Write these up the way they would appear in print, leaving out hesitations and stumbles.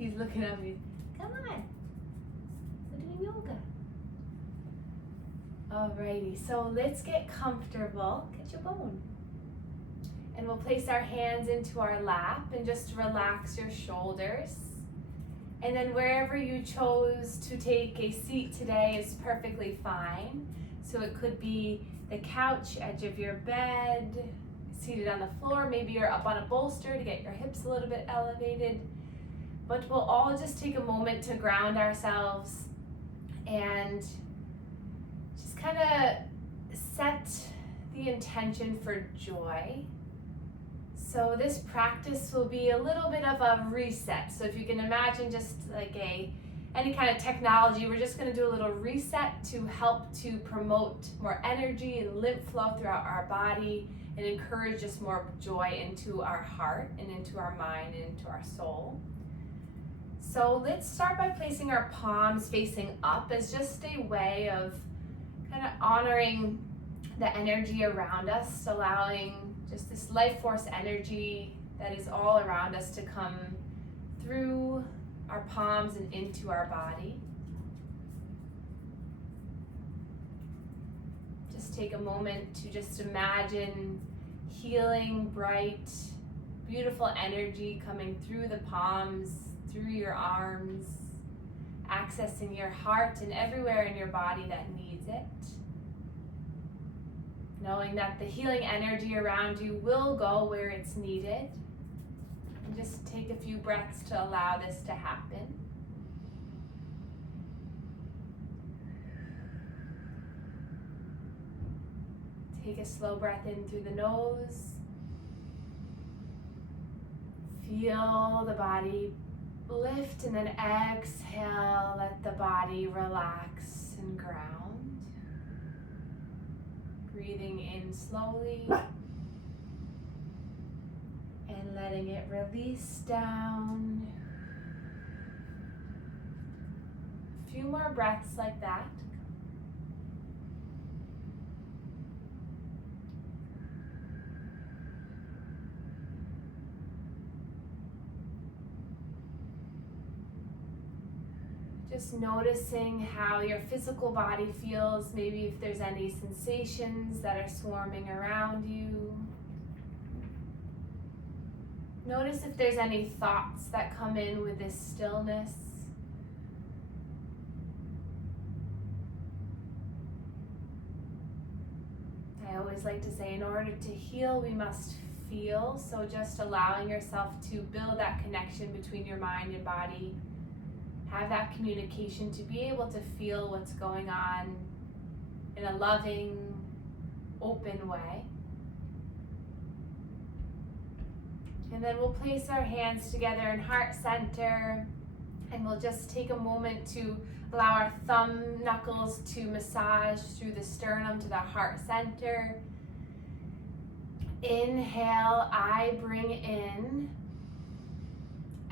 He's looking at me. Come on. We're doing yoga. Alrighty, so let's get comfortable. Get your bone. And we'll place our hands into our lap and just relax your shoulders. And then wherever you chose to take a seat today is perfectly fine. So it could be the couch, edge of your bed, seated on the floor. Maybe you're up on a bolster to get your hips a little bit elevated. But we'll all just take a moment to ground ourselves and just kind of set the intention for joy. So this practice will be a little bit of a reset. So if you can imagine just like any kind of technology, we're just going to do a little reset to help to promote more energy and lymph flow throughout our body and encourage just more joy into our heart and into our mind and into our soul. So let's start by placing our palms facing up as just a way of kind of honoring the energy around us, allowing just this life force energy that is all around us to come through our palms and into our body. Just take a moment to just imagine healing, bright, beautiful energy coming through the palms, through your arms, accessing your heart and everywhere in your body that needs it. Knowing that the healing energy around you will go where it's needed. And just take a few breaths to allow this to happen. Take a slow breath in through the nose. Feel the body lift and then exhale, let the body relax and ground. Breathing in slowly and letting it release down. A few more breaths like that. Just noticing how your physical body feels, maybe if there's any sensations that are swarming around you. Notice if there's any thoughts that come in with this stillness. I always like to say in order to heal, we must feel. So just allowing yourself to build that connection between your mind and body. Have that communication to be able to feel what's going on in a loving, open way. And then we'll place our hands together in heart center, and we'll just take a moment to allow our thumb knuckles to massage through the sternum to the heart center. Inhale, I bring in.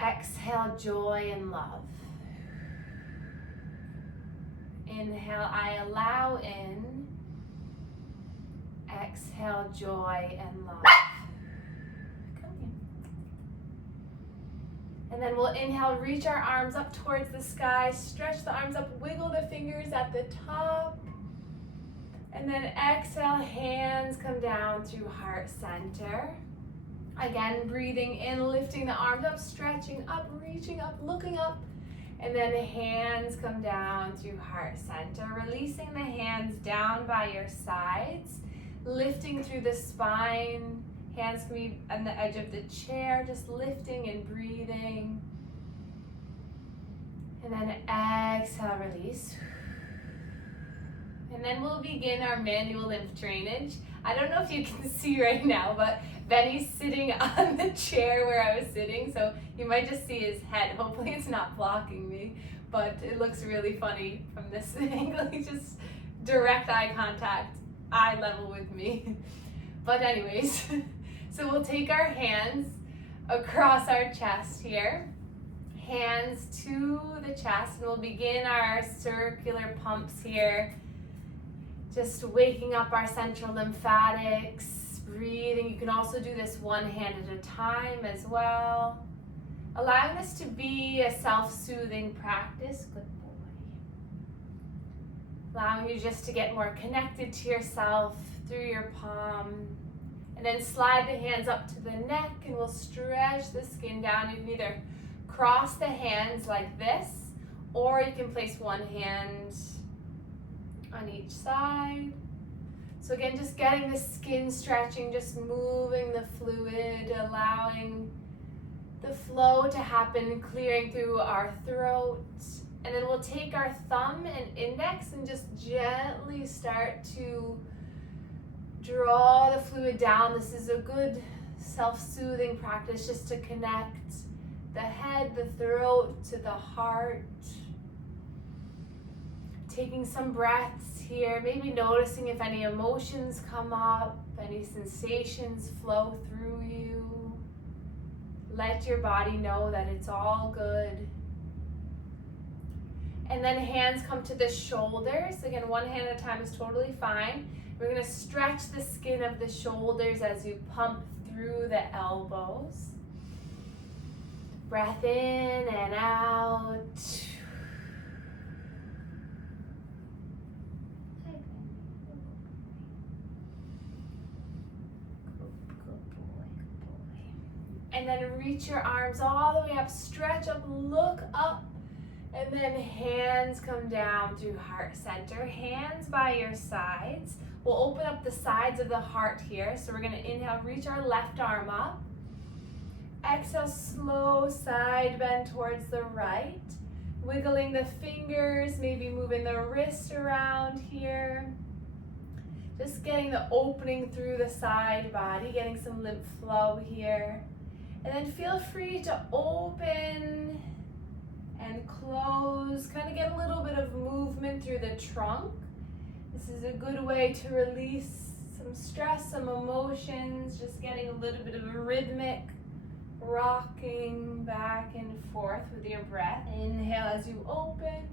Exhale, joy and love. Inhale, I allow in. Exhale, joy and love. Come here. And then we'll inhale, reach our arms up towards the sky, stretch the arms up, wiggle the fingers at the top. And then exhale, hands come down through heart center. Again, breathing in, lifting the arms up, stretching up, reaching up, looking up. And then the hands come down through heart center, releasing the hands down by your sides, lifting through the spine. Hands can be on the edge of the chair, just lifting and breathing. And then exhale, release. And then we'll begin our manual lymph drainage. I don't know if you can see right now, but Benny's sitting on the chair where I was sitting, so you might just see his head. Hopefully it's not blocking me, but it looks really funny from this angle. He just direct eye contact, eye level with me. But anyways, so we'll take our hands across our chest here, hands to the chest, and we'll begin our circular pumps here. Just waking up our central lymphatics, breathing. You can also do this one hand at a time as well. Allowing this to be a self-soothing practice. Good boy. Allowing you just to get more connected to yourself through your palm. And then slide the hands up to the neck and we'll stretch the skin down. You can either cross the hands like this, or you can place one hand on each side. So again, just getting the skin stretching, just moving the fluid, allowing the flow to happen, clearing through our throat. And then we'll take our thumb and index and just gently start to draw the fluid down. This is a good self-soothing practice just to connect the head, the throat to the heart. Taking some breaths here, maybe noticing if any emotions come up, any sensations flow through you. Let your body know that it's all good. And then hands come to the shoulders. Again, one hand at a time is totally fine. We're going to stretch the skin of the shoulders as you pump through the elbows. Breath in and out. And then reach your arms all the way up, stretch up, look up. And then hands come down through heart center. Hands by your sides. We'll open up the sides of the heart here. So we're going to inhale, reach our left arm up. Exhale, slow side bend towards the right. Wiggling the fingers, maybe moving the wrist around here. Just getting the opening through the side body, getting some lymph flow here. And then feel free to open and close, kind of get a little bit of movement through the trunk. This is a good way to release some stress, some emotions, just getting a little bit of a rhythmic rocking back and forth with your breath. Inhale as you open.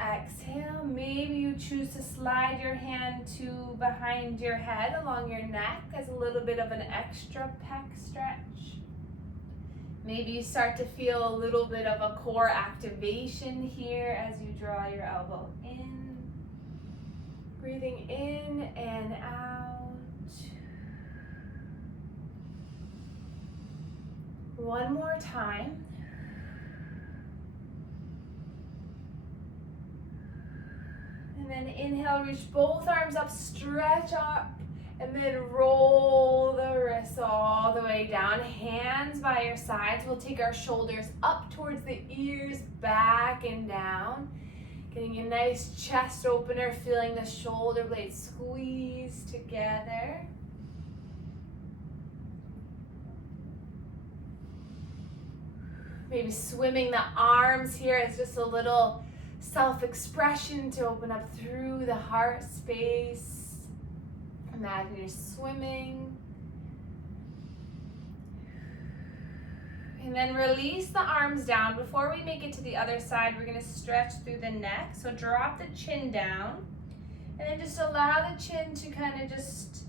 Exhale, maybe you choose to slide your hand to behind your head along your neck as a little bit of an extra pec stretch. Maybe you start to feel a little bit of a core activation here as you draw your elbow in. Breathing in and out. One more time. And then inhale, reach both arms up, stretch up, and then roll the wrists all the way down. Hands by your sides. We'll take our shoulders up towards the ears, back and down. Getting a nice chest opener, feeling the shoulder blades squeeze together. Maybe swimming the arms here is just a little self-expression to open up through the heart space. Imagine you're swimming. And then release the arms down. Before we make it to the other side, we're going to stretch through the neck. So drop the chin down. And then just allow the chin to kind of just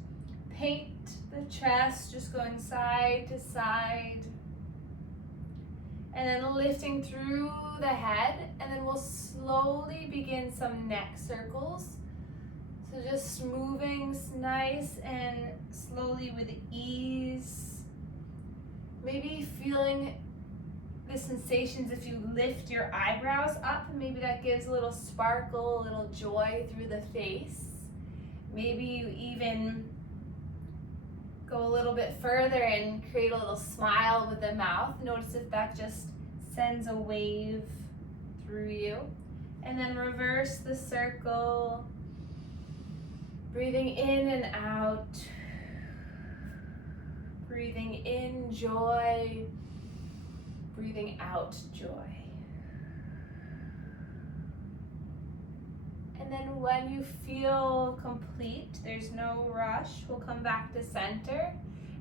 paint the chest, just going side to side. And then lifting through the head, and then we'll slowly begin some neck circles. So just moving nice and slowly with ease. Maybe feeling the sensations if you lift your eyebrows up, maybe that gives a little sparkle, a little joy through the face. Maybe you even go a little bit further and create a little smile with the mouth. Notice if that just sends a wave through you. And then reverse the circle. Breathing in and out. Breathing in joy. Breathing out joy. And then when you feel complete, there's no rush, we'll come back to center.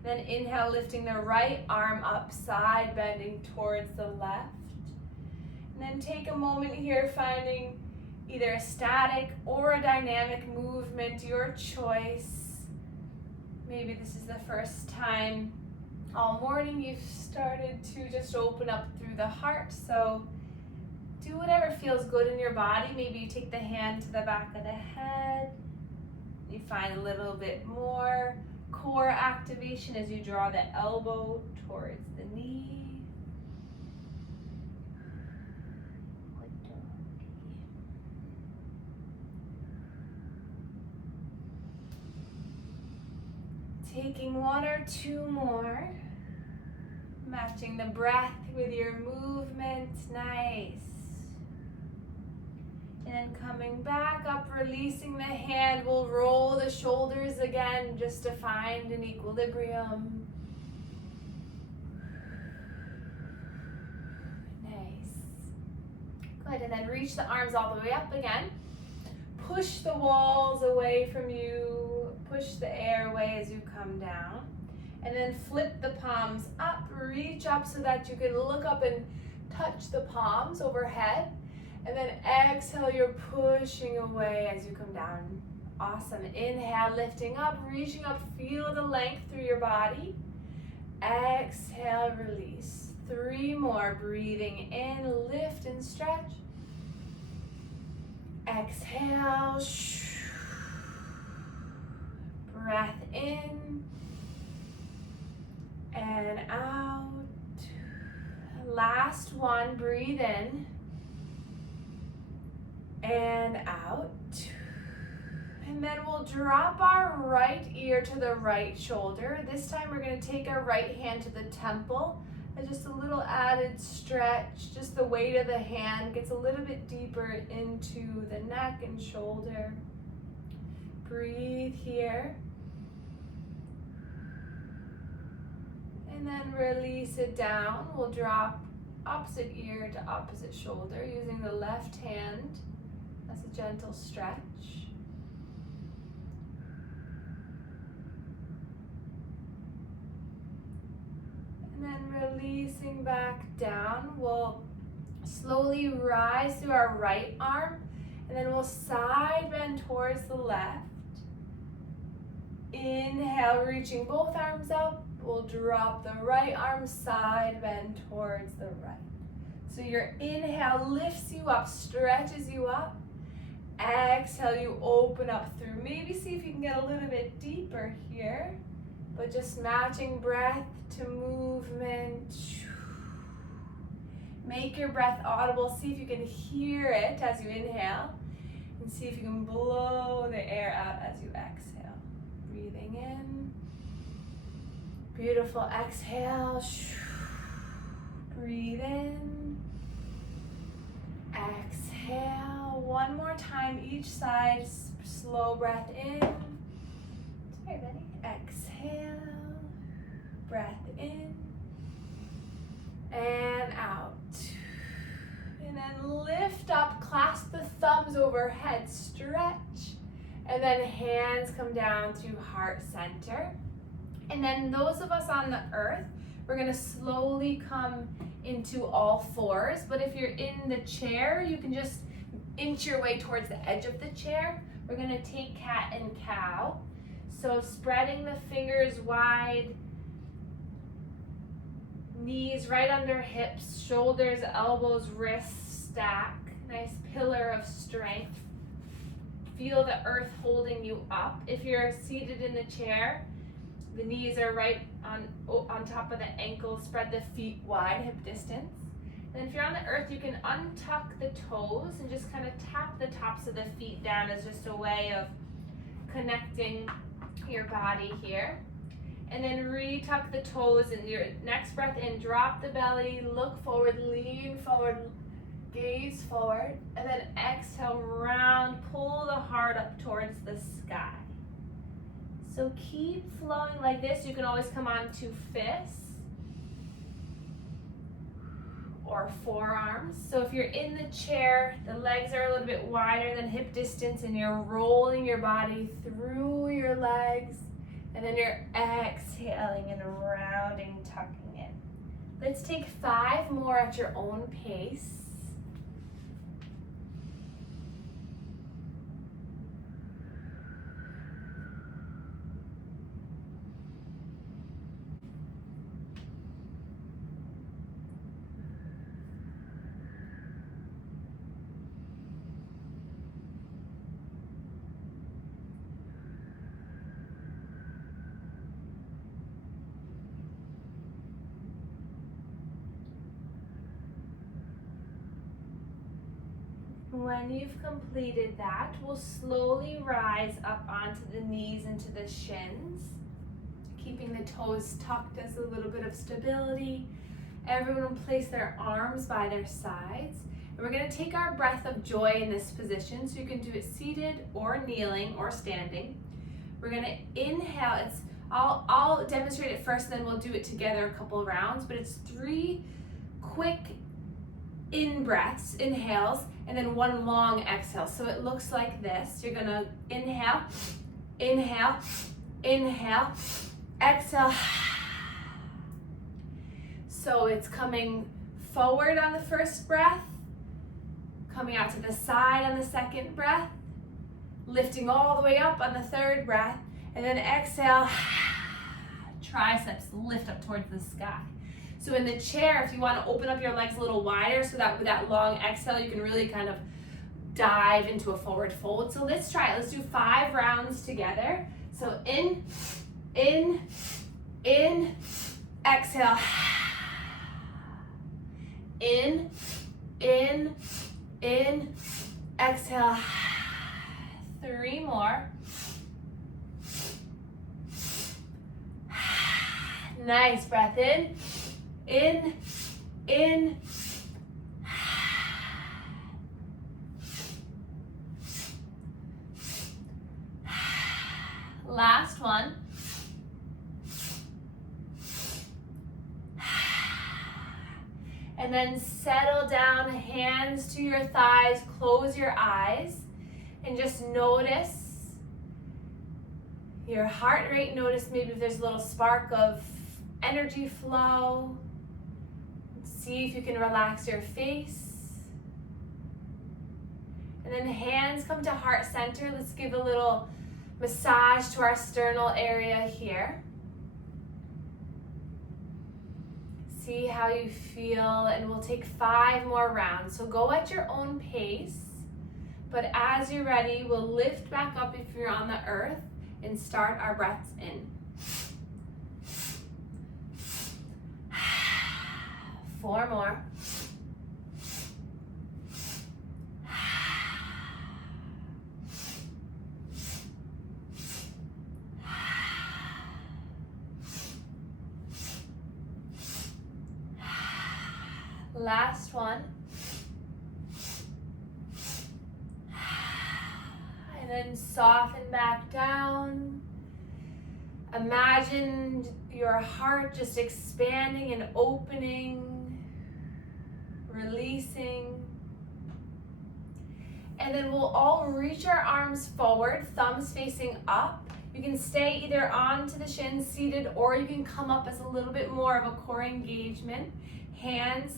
Then inhale, lifting the right arm up, side bending towards the left. And then take a moment here, finding either a static or a dynamic movement, your choice. Maybe this is the first time All morning you've started to just open up through the heart, so do whatever feels good in your body. Maybe you take the hand to the back of the head. You find a little bit more core activation as you draw the elbow towards the knee. Taking one or two more. Matching the breath with your movement. Nice. And then coming back up, releasing the hand. We'll roll the shoulders again just to find an equilibrium. Nice. Good, and then reach the arms all the way up again. Push the walls away from you. Push the air away as you come down. And then flip the palms up, reach up so that you can look up and touch the palms overhead. And then exhale, you're pushing away as you come down. Awesome. Inhale, lifting up, reaching up, feel the length through your body. Exhale, release. 3 more, breathing in, lift and stretch. Exhale. Breath in and out. Last one, breathe in and out. And then we'll drop our right ear to the right shoulder. This time we're going to take our right hand to the temple. And just a little added stretch. Just the weight of the hand gets a little bit deeper into the neck and shoulder. Breathe here. And then release it down. We'll drop opposite ear to opposite shoulder using the left hand as a gentle stretch. And then releasing back down, we'll slowly rise through our right arm, and then we'll side bend towards the left. Inhale, reaching both arms up. We'll drop the right arm, side bend towards the right. So your inhale lifts you up, stretches you up. Exhale, you open up through. Maybe see if you can get a little bit deeper here, but just matching breath to movement. Make your breath audible. See if you can hear it as you inhale, and see if you can blow the air out as you exhale. Breathing in. Beautiful. Exhale. Breathe in. Exhale. One more time each side. Slow breath in. Sorry, buddy. Exhale. Breath in. And out. And then lift up. Clasp the thumbs overhead. Stretch. And then hands come down to heart center. And then those of us on the earth, we're going to slowly come into all fours. But if you're in the chair, you can just inch your way towards the edge of the chair. We're going to take cat and cow. So spreading the fingers wide, knees right under hips, shoulders, elbows, wrists stack. Nice pillar of strength. Feel the earth holding you up. If you're seated in the chair, the knees are right on top of the ankles. Spread the feet wide, hip distance. And if you're on the earth, you can untuck the toes and just kind of tap the tops of the feet down as just a way of connecting your body here. And then retuck the toes, and your next breath in, drop the belly, look forward, lean forward, gaze forward, and then exhale, round, pull the heart up towards the sky. So keep flowing like this. You can always come on to fists or forearms. So if you're in the chair, the legs are a little bit wider than hip distance, and you're rolling your body through your legs, and then you're exhaling and rounding, tucking in. Let's take 5 more at your own pace. when you've completed that, we'll slowly rise up onto the knees into the shins, keeping the toes tucked as a little bit of stability. Everyone will place their arms by their sides. And we're going to take our breath of joy in this position, so you can do it seated or kneeling or standing. We're going to inhale. I'll demonstrate it first, and then we'll do it together a couple rounds, but it's 3 quick in-breaths, inhales, and then 1 long exhale. So it looks like this. You're gonna inhale, inhale, inhale, exhale. So it's coming forward on the first breath, coming out to the side on the second breath, lifting all the way up on the third breath, and then exhale, triceps lift up towards the sky. So in the chair, if you want to open up your legs a little wider so that with that long exhale, you can really kind of dive into a forward fold. So let's try it. Let's do 5 rounds together. So in, exhale. In, exhale. 3 more. Nice, breath in. In, last one. And then settle down, hands to your thighs, close your eyes, and just notice your heart rate. Notice maybe if there's a little spark of energy flow. See if you can relax your face. And then hands come to heart center. Let's give a little massage to our sternal area here. See how you feel, and we'll take 5 more rounds. So go at your own pace, but as you're ready, we'll lift back up if you're on the earth and start our breaths in. 4 more. Last one. And then soften back down. Imagine your heart just expanding and opening. Releasing. And then we'll all reach our arms forward, thumbs facing up. You can stay either onto the shins, seated, or you can come up as a little bit more of a core engagement. Hands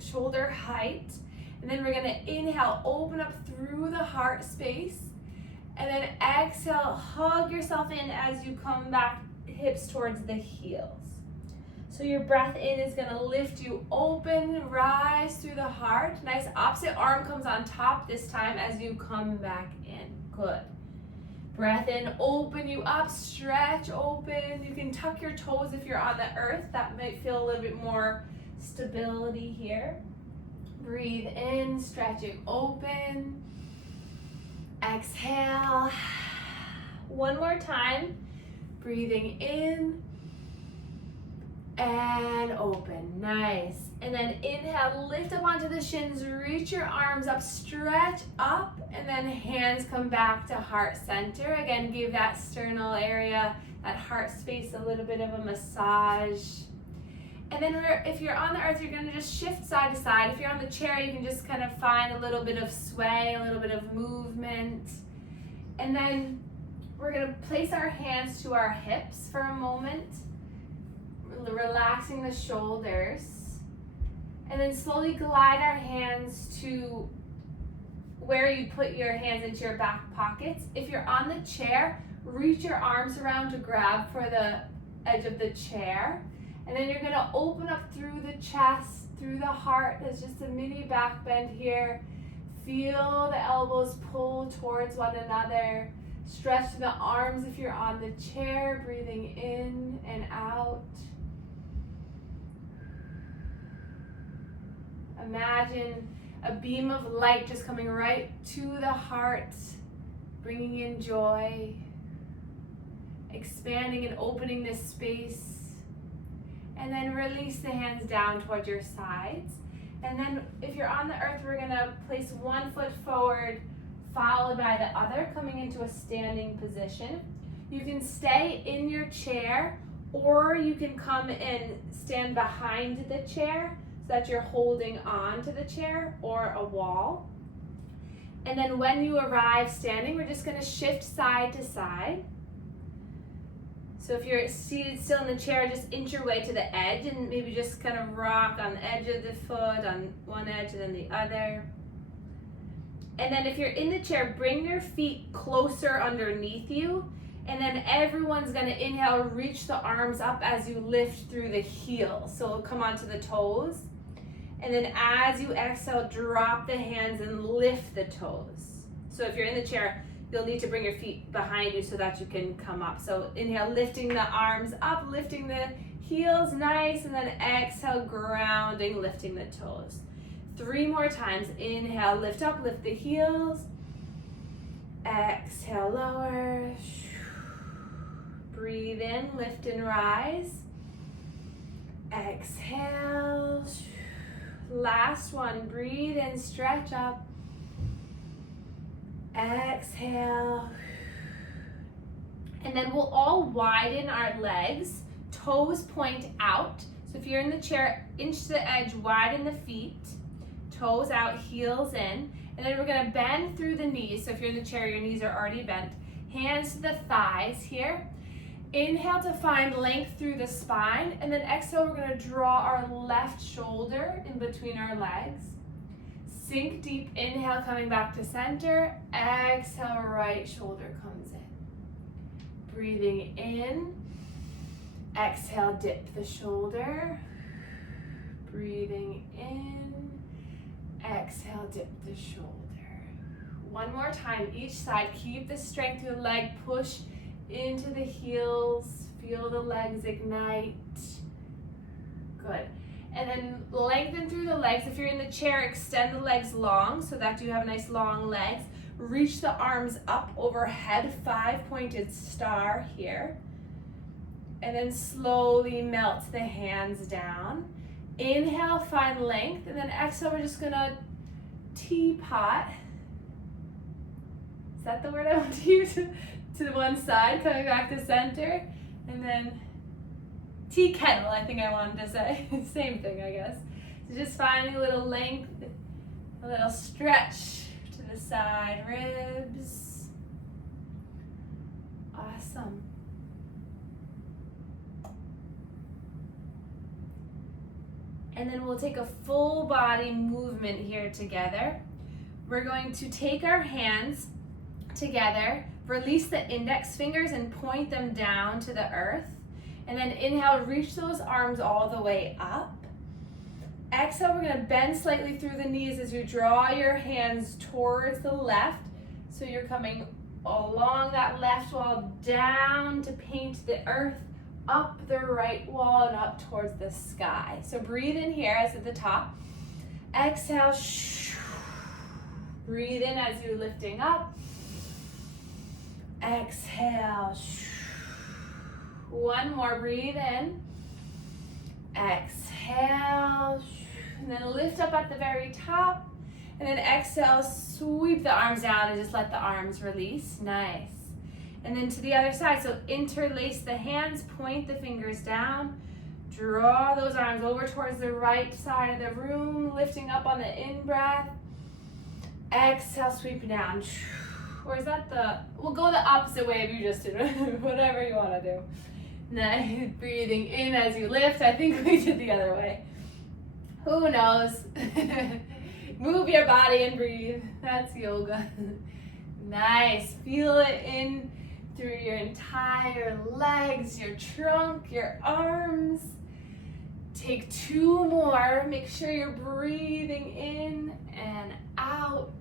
shoulder height. And then we're going to inhale, open up through the heart space. And then exhale, hug yourself in as you come back, hips towards the heels. So your breath in is going to lift you open, rise through the heart. Nice, opposite arm comes on top this time as you come back in. Good. Breath in, open you up, stretch open. You can tuck your toes if you're on the earth. That might feel a little bit more stability here. Breathe in, stretching open. Exhale. 1 more time. Breathing in. And open. Nice. And then inhale, lift up onto the shins, reach your arms up, stretch up, and then hands come back to heart center. Again, give that sternal area, that heart space, a little bit of a massage. And then if you're on the earth, you're going to just shift side to side. If you're on the chair, you can just kind of find a little bit of sway, a little bit of movement. And then we're going to place our hands to our hips for a moment, relaxing the shoulders, and then slowly glide our hands to where you put your hands into your back pockets. If you're on the chair, reach your arms around to grab for the edge of the chair, and then you're going to open up through the chest, through the heart. There's just a mini back bend here. Feel the elbows pull towards one another. Stretch the arms if you're on the chair, breathing in and out. Imagine A beam of light just coming right to the heart, bringing in joy, expanding and opening this space. And then release the hands down towards your sides. And then if you're on the earth, we're gonna place one foot forward, followed by the other, coming into a standing position. You can stay in your chair, or you can come and stand behind the chair so that you're holding on to the chair or a wall. And then when you arrive standing, we're just gonna shift side to side. So if you're seated still in the chair, just inch your way to the edge and maybe just kind of rock on the edge of the foot, on one edge and then the other. And then if you're in the chair, bring your feet closer underneath you. And then everyone's gonna inhale, reach the arms up as you lift through the heels. So it'll come onto the toes. And then as you exhale, drop the hands and lift the toes. So if you're in the chair, you'll need to bring your feet behind you so that you can come up. So inhale, lifting the arms up, lifting the heels, nice. And then exhale, grounding, lifting the toes. 3 more times. Inhale, lift up, lift the heels. Exhale, lower. Breathe in, lift and rise. Exhale. Last one, breathe in, stretch up. Exhale. And then we'll all widen our legs, toes point out. So if you're in the chair, inch to the edge, widen the feet, toes out, heels in. And then we're gonna bend through the knees. So if you're in the chair, your knees are already bent. Hands to the thighs here. Inhale to find length through the spine, and then exhale, we're gonna draw our left shoulder in between our legs. Sink deep, inhale, coming back to center. Exhale, right shoulder comes in. Breathing in. Exhale, dip the shoulder. Breathing in. Exhale, dip the shoulder. One more time, each side. Keep the strength through the leg. Push into the heels. Feel the legs ignite. Good. And then lengthen through the legs. If you're in the chair, extend the legs long so that you have nice long legs. Reach the arms up overhead, 5-pointed star here. And then slowly melt the hands down. Inhale, find length. And then exhale, we're just gonna teapot. Is that the word I want to use? To one side, coming back to center. And then tea kettle, I think I wanted to say. Same thing, I guess. So just finding a little length, a little stretch to the side ribs. Awesome. And then we'll take a full body movement here together. We're going to take our hands together, release the index fingers and point them down to the earth. And then inhale, reach those arms all the way up. Exhale, we're gonna bend slightly through the knees as you draw your hands towards the left. So you're coming along that left wall, down to paint the earth, up the right wall and up towards the sky. So breathe in here as at the top. Exhale, breathe in as you're lifting up. Exhale. One more, breathe in. Exhale. And then lift up at the very top. And then exhale, sweep the arms down and just let the arms release. Nice. And then to the other side. So interlace the hands, point the fingers down. Draw those arms over towards the right side of the room, lifting up on the in-breath. Exhale, sweep down. Or is that we'll go the opposite way if you just did it. Whatever you want to do. Nice. Breathing in as you lift. I think we did the other way. Who knows? Move your body and breathe. That's yoga. Nice. Feel it in through your entire legs, your trunk, your arms. Take 2 more. Make sure you're breathing in and out.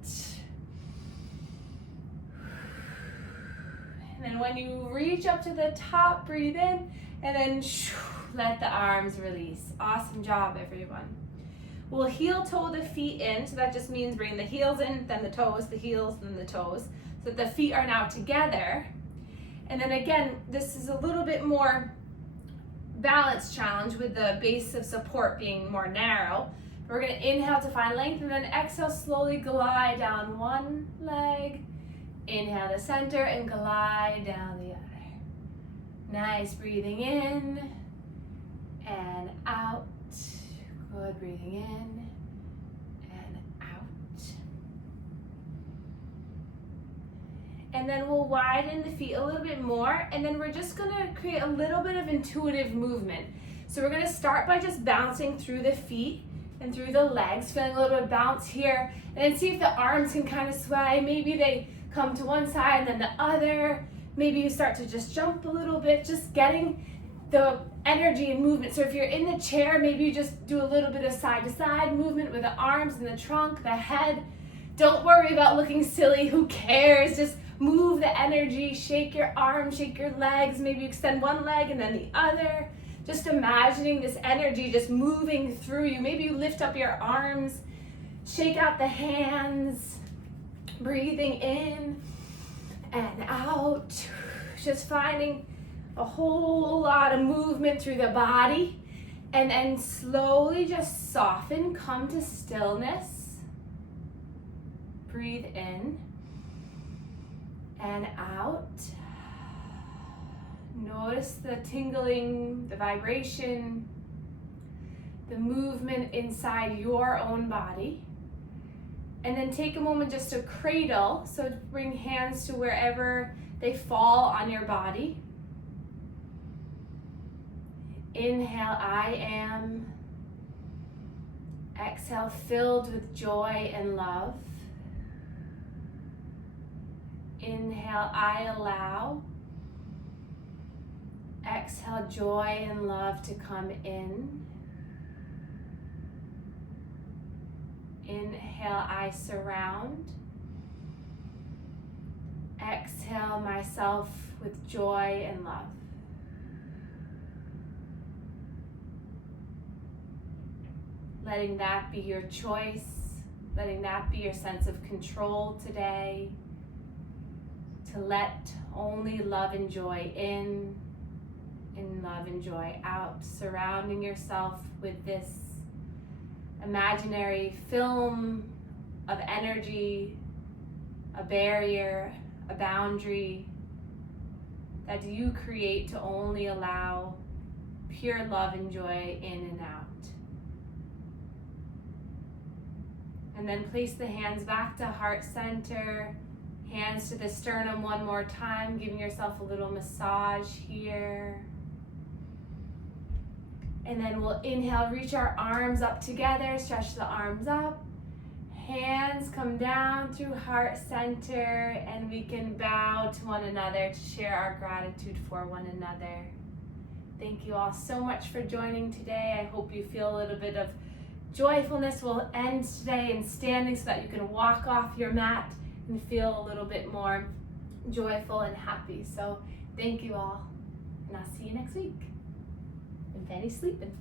And then when you reach up to the top, breathe in, and then let the arms release. Awesome job, everyone. We'll heel toe the feet in, so that just means bring the heels in, then the toes, the heels, then the toes, so that the feet are now together. And then again, this is a little bit more balance challenge with the base of support being more narrow. We're gonna inhale to find length, and then exhale, slowly glide down one leg. Inhale to center and glide down the other. Nice, breathing in and out. Good, breathing in and out. And then we'll widen the feet a little bit more, and then we're just gonna create a little bit of intuitive movement. So we're gonna start by just bouncing through the feet and through the legs, feeling a little bit of bounce here, and then see if the arms can kind of sway. Maybe they come to one side and then the other. Maybe you start to just jump a little bit, just getting the energy and movement. So if you're in the chair, maybe you just do a little bit of side to side movement with the arms and the trunk, the head. Don't worry about looking silly, who cares? Just move the energy, shake your arms, shake your legs, maybe extend one leg and then the other. Just imagining this energy just moving through you. Maybe you lift up your arms, shake out the hands, breathing in and out, just finding a whole lot of movement through the body, and then slowly just soften, come to stillness. Breathe in and out. Notice the tingling, the vibration, the movement inside your own body. And then take a moment just to cradle, so bring hands to wherever they fall on your body. Inhale, I am. Exhale, filled with joy and love. Inhale, I allow. Exhale, joy and love to come in. Inhale, I surround. Exhale, myself with joy and love. Letting that be your choice, letting that be your sense of control today, to let only love and joy in and love and joy out, surrounding yourself with this imaginary film of energy, a barrier, a boundary that you create to only allow pure love and joy in and out. And then place the hands back to heart center, hands to the sternum one more time, giving yourself a little massage here. And then we'll inhale, reach our arms up together, stretch the arms up. Hands come down through heart center, and we can bow to one another to share our gratitude for one another. Thank you all so much for joining today. I hope you feel a little bit of joyfulness. Will end today in standing so that you can walk off your mat and feel a little bit more joyful and happy. So thank you all, and I'll see you next week. And Fanny's sleeping.